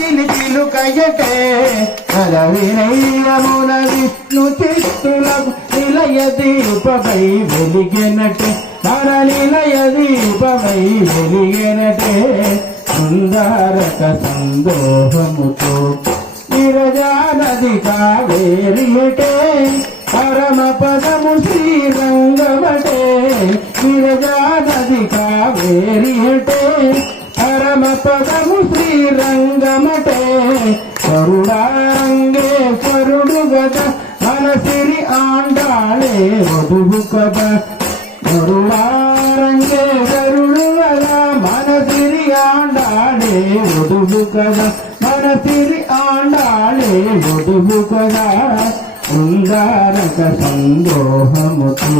చిలుకయ్యటే నల వినయమున విష్ణు చిత్తులకు నిలయ దీపమై వెలిగెనటే మన నిలయ దీపమై వెలిగెనటే సుందరక సందోహముతో విరజానది కావేరియటే పరమ పదము శ్రీరంగమటే విరజానది కావేరియటే పరమ పదము శ్రీరంగమటే కరుణారంగేశ్వరుడు గద మన సిరి ఆండాళే వధువు కద కరుణారంగేశ్వరుడు గద మన సిరి ఆండాళే వధువు కద మన సిరి ఆండాళే వధువు కద సుందరక సందోహముతు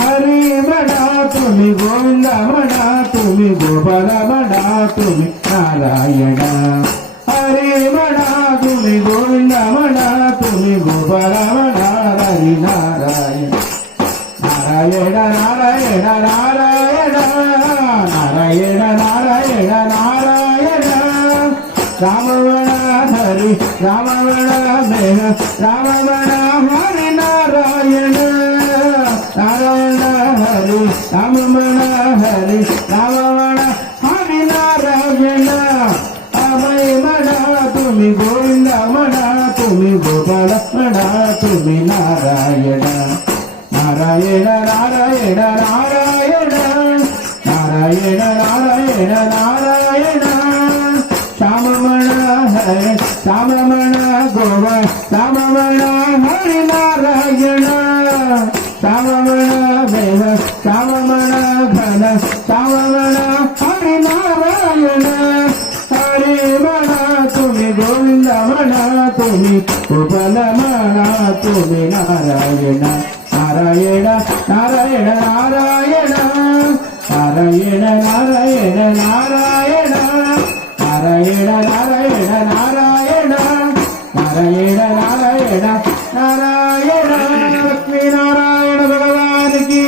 హరిమణా తుమి గోవిందమణా తుమి గోపాలమణా తుమి నారాయణ హరిమణా తుమి గోవిందమణా తుమి గోపాలమణా హరి నారాయణ నారాయణ నారాయణ నారాయణ నారాయణ నారాయణ నారాయణ రామవణ హరి రామవణ మేఘ రామవణ హరి నారాయణ నారాయణ హరి రామవణ హరి రామవణ హరి నారాయణ అభయమణ తుమి గోవిందమణ తుమి గోపాలమణ తుమి నారాయణ నారాయణ నారాయణ నారాయణ నారాయణ నారాయణ నారాయణ శ్యామమణ హరి శ్యామమణ గోవ శ్యామమణ హరి నారాయణ శ్యామమణ వేద శ్యామమణ ఘన శ్యామమణ హరి నారాయణ హరిమణ తుమి గోవిందమణ తుమి ఉపలమణ తుమి నారాయణ నారాయణ నారాయణ నారాయణ నారాయణ నారాయణ నారాయణ నారాయణ నారాయణ నారాయణ నారాయణ నారాయణ నారాయణ లక్ష్మీనారాయణ భగవానికి